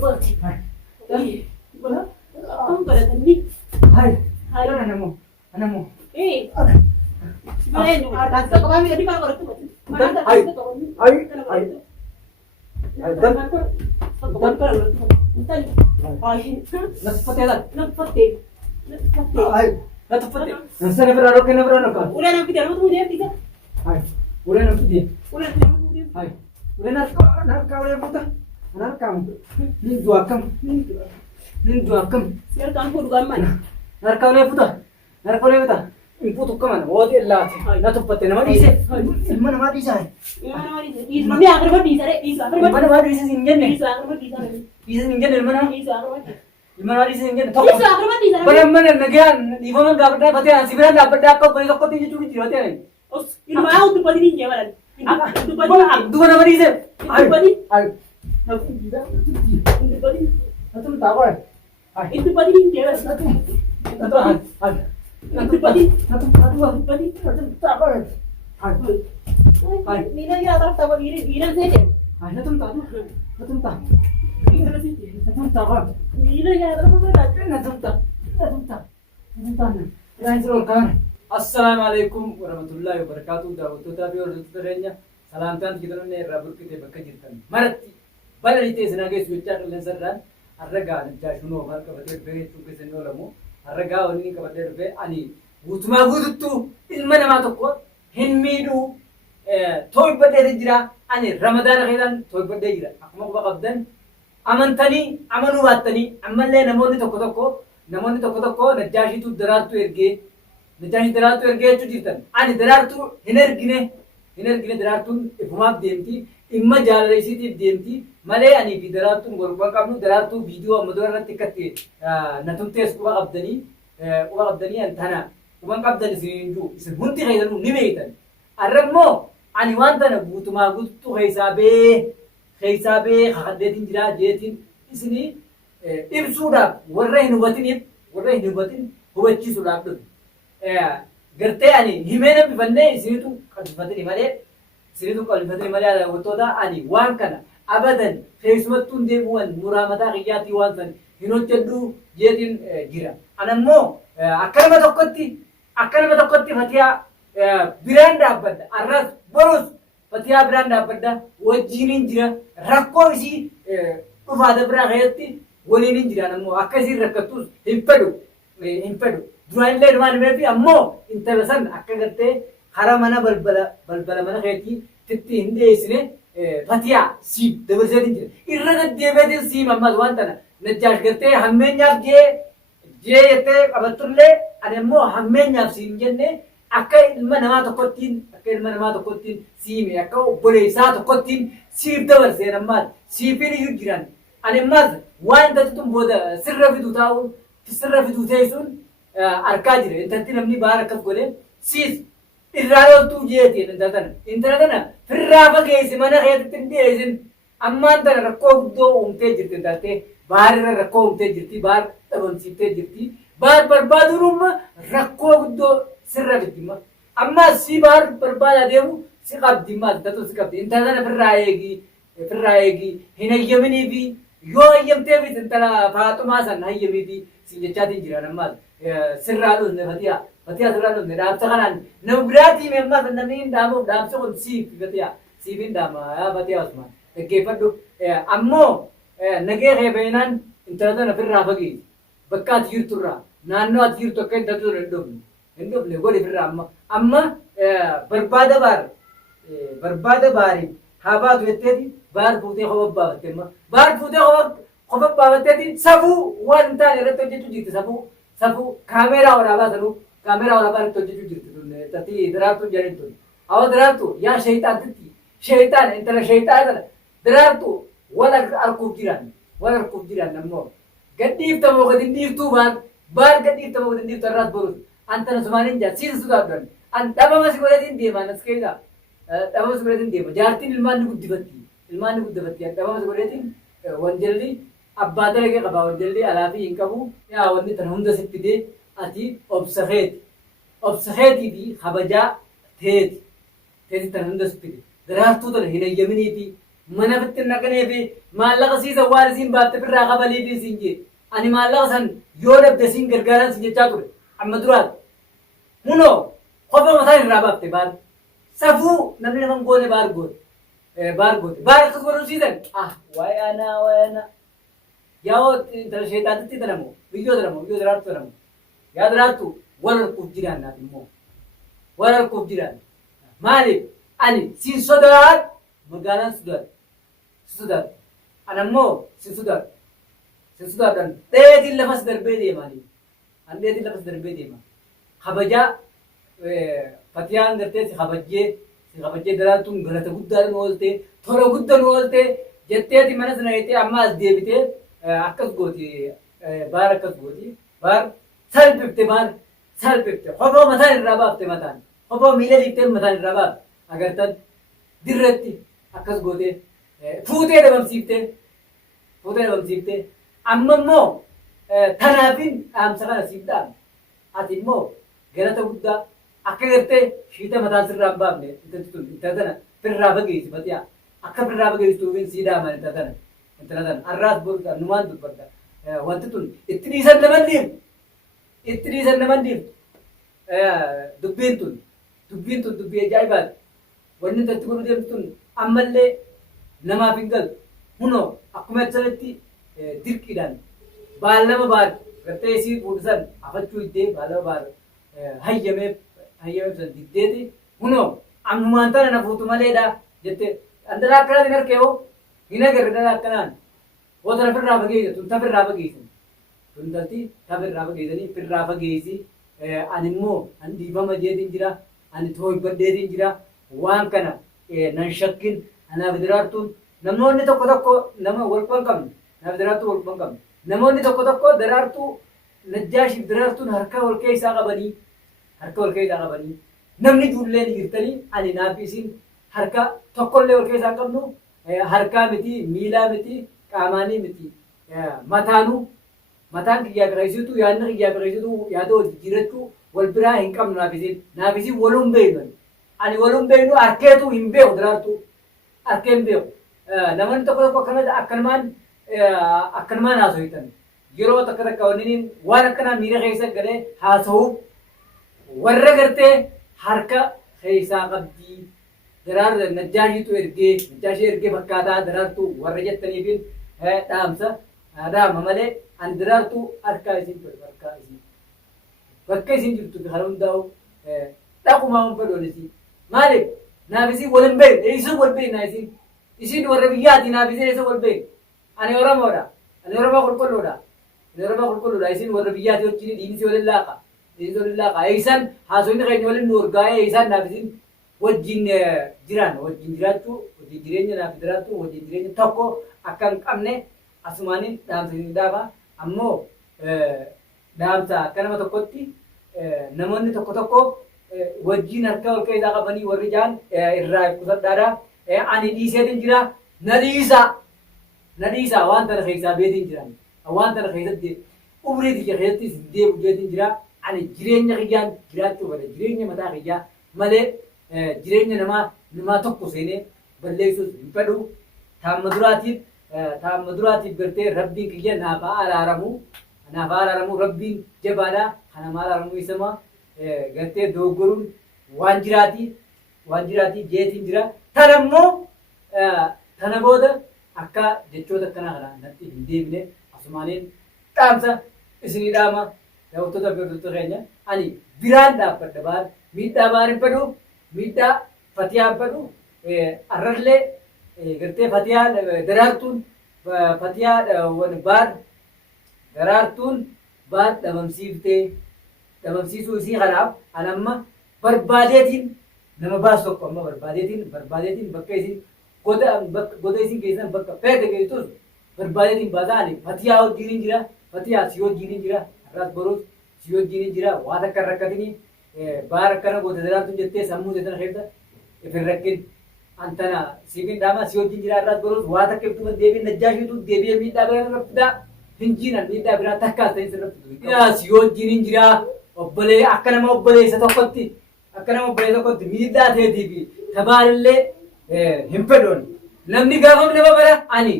Berarti. Hai. Bola. Kamu pada tadi. Hai. Hai. Anakmu. Sebenarnya tante kami tadi kalau itu. Mana Hai. Hai. Hai. Dan Sana berano kena berano kan? Udah nanti dia mau dia tiga. Hai. Udah nanti dia. Udah nanti dia. Hai. Udah nak kau yang putar. Anak kamu. Ni dua kam. Sekarang kamu udah mana? Nak kau yang putar. Ibu tu kaman. Oh dia lah. Nak tu putih nama dia. Mana nama dia? Mami agar berdiri sare. Mana nama dia singgah ni? Agar berdiri sare. Dia singgah ni mana? Agar berdiri. Mana dia singgah? Agar berdiri sare. Mana nagian? Ibu mana dapat putih? Siberan dapat kau beri kau tinggi curi curi putih ni. Ini mau tu berdiri ni mana? Tu berdiri. Dua nama dia. Tu berdiri. Tu berdiri. Nanti tahu kan? Itu berdiri ni mana? Itu berdiri. Nanti tahu kan? Nina ya atas tahu Nina saja. Nanti tahu. Nina saja. Nanti tahu kan? Nina ya atas tahu. Assalamualaikum warahmatullahi wabarakatuh. Daawwattoota fi hordoftoota keenya salaamtaan gidduu irraa burqitee bakka jirtan maratti balaliitee isin hageessu jechaa qilleensarraan harragaa jechaa shunoo maal qabatee dhufee jechuun keessan oolamu harragaa wanni qabatee dhufee ani guutumaa guututtuu ilma namaa tokko hin miidhuu to'ibadhee jira ani ramadaana keessan to'ibadhee jira akkuma quba qabdan amantanii amanuu baattanii ammallee namoonni tokko tokko najjaashiitu daraartuu ergee Najaashi daraartuu ergee jechuu jirtan. Ani daraartuu hin ergine daraartuun ifumaaf deemti. Dhimma jaalala isiitiif deemti. Malee ani fi daraartuun golbaa qabnu daraartuu viidiyoo amma dura irratti akkatti na tumtees quba qabdanii ani tana quban qabdan isin isin hundi keessanuu ni beektan. Arra immoo ani waan tana guutumaa guutuu keessaa bee kakaddeetiin jira jeetiin isinii ibsuudhaaf warra hin hubatin hubachiisuudhaaf dhufe. Gartee ani himee bifannee isinitu qalbifatanii malee daawwattoota ani waan kana abadan keessumattuu deemuun muraa mataa kiyyaatii waan san hin hojjedhu jeetiin jira. Ana immoo akka nama tokkotti fatiyaa biraan dhaabbadda. Arras borus fatiyaa biraan dhaabbadda wajjiniin jira. Rakkoo isii dhufaata biraa keessatti waliin jira. Ammoo akka isiin rakkattus hin fedhu. Duraan illee dhumaan himeefi ammoo intala san akka gartee hara mana balbala mana keetii titti hin dhiyeessine fatiyaa siif dabarseetiin jira. Irra deddeebiitiin siif ammas waan tana najjaash gartee hammeenyaaf jee jettee qabattullee ani ammoo hammeenyaaf siif jenne akka ilma namaa tokkottiin siime akka obboleessaa tokkottiin siif dabarseen ammaas siifin iyyuu jiran. Ani ammaas waan tatutuun booda sirra fiduu teessuun arkaa jira. Intalti namni baara akkas godhe siis irraa loltuu jeetiin intala tana firraa fageessi mana keessatti hin dhiyeessin ammaan tana rakkoo guddoo uumtee jirti. Intaltee baarrirra rakkoo uumtee jirti. Baar dhabamsiiftee jirti. Baar barbaaduun rakkoo guddoo sirra fiddi. Ammaas si baar barbaadaa deemu si qabdi. Intaltu si qabdi. Intala tana firraa eegi hin hayyaminii fi yoo hayyamtee fi intala Faaxumaa san hayyamii fi si jechaatiin jiran ammaas. Sirraa dhufne fatiyaa sirraa dhufne dhaabsa kanaan nama biraatii meemmaa san namni hin dhaamuuf dhaabsa kun siif hin dhaama fatiyaa osuma dhaggeeffadhu. Ammoo nagee reebeenaan intala tana firraa fageessi bakka ati jirturraa naannoo ati jirtu akka intalli tana hin dhufne godhi firraa amma barbaada baarii haa baatu jetteeti baar fuutee kofa baafatteeti safuu waan hin taane irratti hojjechuu jirti safuu kaameeraa waraabaa irratti hojjechuu jirti tati daraartuu jedhanitu hawa daraartuu yaa sheeyxaan intala sheeyxaa tana daraartuu wal arguuf jiran ammoo gadhiiftamoo gadi dhiiftuu baar gadhiiftamoo gadi dhiiftu irraas borus antana sumaaniin jaa siisa sudaadhan an dhabama si godhatiin deema nas keessaa dhabama si godhatiin deema jaartiin ilmaan ni guddifatti dhabama si godhatiin wanjalli abbaa dalagee qabaa wanjalli alaa fi hin qabu yaa wanni tana hunda sitti dee ati obsaheetii fi kabajaa teeti tana hunda sitti dee daraartuu tana hin hayyaminii fi mana fitti naqanee fi maallaqa siisa waan isiin baatte firraa qabalii fi siin jee ani maallaqa san yoo dhabde siin gargaaran si jechaa ture amma duraati hunoo kophee mataa irraa baafte baar safuu namni naman goone baar goote baar akkas godhuu siisan waa'ee anaa yaa'oo intala sheexaatitti tanamu biyyoo diraattu tanamu yaa diraattu wal harkuuf jiraan naaf immoo wal harkuuf jiraan maaliif ani siin sodaat magaalaan sodaat anammoo siin sodaatan dheetiin lafas darbee deemaanii an dheetiin lafas darbee deema kabajaa fatiyaan gartee si kabajjee daraartuun galata guddaan oolte tola guddaan oolte jetteeti mana sana jettee amma as deebitee akkas gooti baar akkas gooti baar salphifte kophoo mataan irraa baafte mataan kophoo miila dhiiftee mataan irraa baafte agartan dirratti akkas goote fuutee dhabamsiifte amma immoo tanaafin dhaamsa kana siif dhaamne ati immoo galata guddaa akka gartee shiita mataan sirraa hin baafne intala tana firraa fageessi fatiyaa akka firraa fageessuufin sii dhaaman intala tana arraas boruudhaan numaan dubbadda wanti tun itti dhiisan naman dhiiftu dubbiin tun dubbii ajaa'ibaati wanni intalti godhuu deemtu tun ammallee namaaf hin galtu hunoo akkuma ibsanitti dirqiidhaan baallama baar gartee isii fuudhisan afachuu iddee baallama baar hayyameef san diddeeti hunoo ammumaan tana na fuutu maleedha jette andala akkanaan hin harkee hoo hin agarre dhala akkanaan hoo tana firraa fageessa tun tafirraa fageessan tun talti tafirraa fageessanii firraa fageessi ani immoo an dhiifama jeetiin jira ani tooybaddeetiin jira waan kana nan shakkin anaaf diraartuun namoonni tokko nama walquban qabne naaf diraartuu walquban qabne namoonni tokko daraartuu najjaashiif diraartuun harka wal keessaa qabanii namni ijoolleen jirtanii ani naaf isin harka tokkollee wal keessaa qabnu harkaa miti miilaa miti qaamaanii miti mataan kiyyaa qirreessitu yaadni kiyyaa qirreessitu yaada wal jijjiirrachuu wal biraa hin qabnu naaf isin waluun beeknu ani waluun beeknu harkeetu hin beeku daraartuu harkee hin beeku namoonni tokko akkanumaan haasofitan yeroo takka wanniin waan akkanaa miira keessa galee haasa'uuf warra gartee harka keessaa qabdii najjaashiitu ergee fakkaataa daraartuu warra jettaniifin dhaama malee ani daraartuu harkaa isin bakka isin jirtu kana hundaa'u dhaqumaa hin fedhoon isin maaliif naaf isin wal hin beekne isin wal beekna isin warra biyyaati naaf isin isa wal beekne ani oromoodha oromoo qulqulluudha isin warra biyyaati wajjin dhiinisi waliin laaqa eeysan haasofni keenya waliin nu urgaa'ee eeysan naaf isin wajjin jiraachuu wajjin jireenya naaf jiraattu wajjin jireenya tokko akka hin qabne asumaaniin dhaamsa isin dhaaba ammoo dhaamsa akka nama tokkotti namoonni tokko wajjin harka wal keessaa qabanii warri jaan irraa ibsadhaadha ani dhiiseetiin jira na dhiisa waan tana keessaa beetiin jiran waan tana keessatti umrii tiyya keessatti isin deebu jeetiin jira ani jireenya kiyyaan jiraachuu bada jireenya mataa kiyyaa malee jireenya namaa tokko seenee balleessuus hin fedhu taamma duraatiif gartee rabbiin kiyya naaf araaramu rabbiin jabaadha kana maal araaramu isama gartee doggoruun waan jiraati jeetiin jira tanammoo tana booda akka jechoota akkanaa kana natti hin deebine asumaaniin dhaamsa isinii dhaama daawwattoota fi hordoftoota keenya ani biraan dhaabbadha baar miidhaa baar hin fedhu miidhaa fatiyaa hin fedhu arrallee gartee fatiyaa daraartuun baar dhabamsiisuu isii kanaaf anamma barbaadeetiin nama baasu tokko amma barbaadeetiin bakka isin goda isin keessan bakka feete geessus barbaadeetiin baasaani fatiyaa wajjin jira fatiyaa si wajjin jira arraas boruus si wajjin jira waan akka rakkatini baar akkana goota daraartuun jettee sammuu seetan keessa ifin rakkin antana siifin dhaama si wajjin jira arraas boruus waan akka ibtuman deebiin najjaashiitu deebi'ee miidhaa biraa irratti hinjiinan miidhaa biraa takkaas ta'in sirratti si wajjin jira obbolee akka nama obboleessa tokkotti miidhaa ta'eetii fi tabaalillee hin fedhoon namni gaafam nama bara ani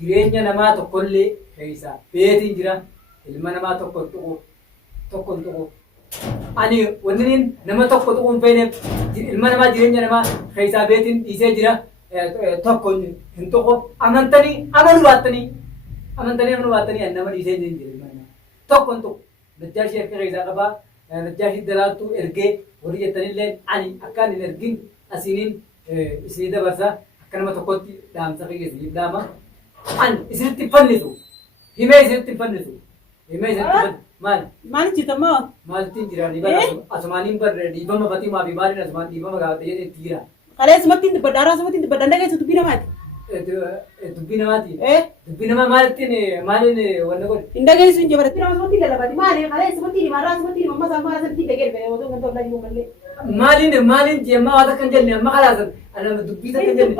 jireenya namaa tokkollee keessa beetiin jira ilma namaa tokko tuqu ani wanniin nama tokko tuquun feeneef ilma namaa jireenya namaa keessa beetiin dhiisee jira tokko hin tuqu amantanii amanu baattanii nama dhiisee hin jiru ilma namaa tokko hin tuqu najjaashii akka keessa qabaa najjaashii daraartuu ergee warri jettanillee ani akkaan hin ergin asiniin isinii dabarsa akka nama tokkotti dhaamsa qiyyeessanii dhaama an isinitti fannisu himee isinitti fannisu himee isinitti fannisu maal Maal jitamaa? maaltiin jiraanii bara asumaaniin barre dhiibama fatiimaa fi maaliin asumaan dhiibama gaafate jedhee itti jira Kalee sumatti dibadda araa sumatti dibadda dhageessu dubbii namaati. dubbii namaati dubbii namaa maaliin wanna godhe Hin dhageessu hin jabarte. Nama sumatti lalabaati. Maali kalee sumatti hima araa sumatti hima masaa maraa sumatti dhageesse otoo kan tolaa jiru malee. maaliin jemmaa waan akka hin jenne amma kalaasan ana dubbii akka hin jenne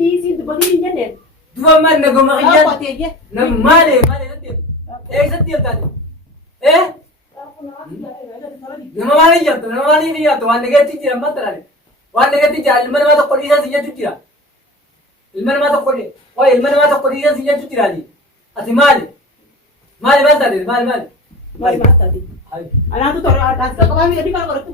Diisii dubbatiin hin jenneen. duba maal nagoma xiyyaan Qotee jee. nam maali eessatti hirtaate nama maaliin jirtu waan dhageetti jira amma talaale waan dhageetti jira ilma namaa tokko dhiisaa si jechuu jira ilma namaa tokko dhiisaa si jechuu jiraani ati maali maal taate maali Maali maal taate? Anaatu tora taasisa qabaa miidhagni kana godhatu.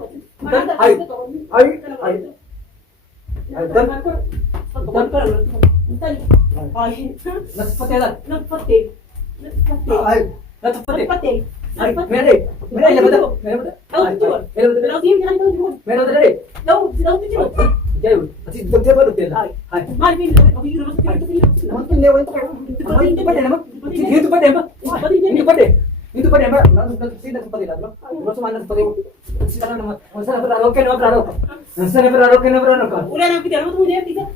Itu pada mbak, nanti tempat itu loh. Masuk mana tempat itu? Silakan nama. Sana berlalu ke nama. Udah nanti dia mau dia tiga.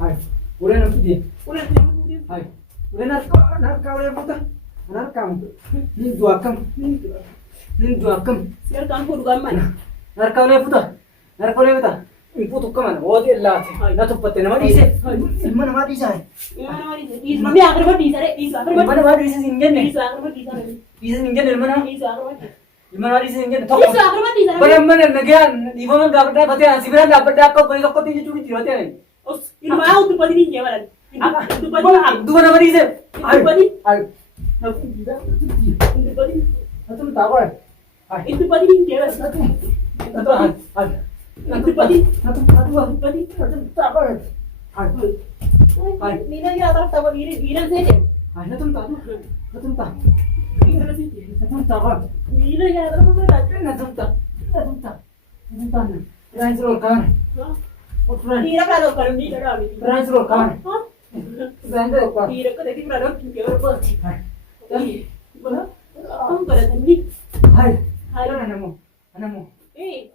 Hai, udah nanti dia. Udah dia mau dia. Hai, udah nak kau yang putar. Nak kamu. Ini dua kam. Siapa kamu dua mana? Nak kau yang putar. Ibu tuh kemana? Oh dia lah. Nah tempat itu nama dia. Mana nama dia? Mami agar berdisa deh, bisa. Mana nama dia singgah nih? Bisa agar berdisa deh. Bisa singgah nih mana? Bisa agar berdisa. Mana dia singgah? Bisa agar berdisa. Mana nagian? Ibu mana dapat dapat ya? Siberan dapat dapat beri toko tinggi curi curi hotel ini. Us, ini mau tuh padi nih jalan. Itu padi. Dua nama dia. Itu padi. Itu padi. Itu tahu kan? Itu padi nih jalan. Itu padi. Itu Padi. tahu kan? Nina ya atas tahu diri saja. Itu tahu. Itu tahu. Nina saja. Itu tahu kan? Nina ya atas apa lagi? Itu tahu. Transfer kan? Nina kalau kalau Nina kalau Transfer kan? Transfer kan? Nina kalau tadi kalau kita berbuat. Mana? Kamu kalau tadi. Hai. Anakmu. Eh.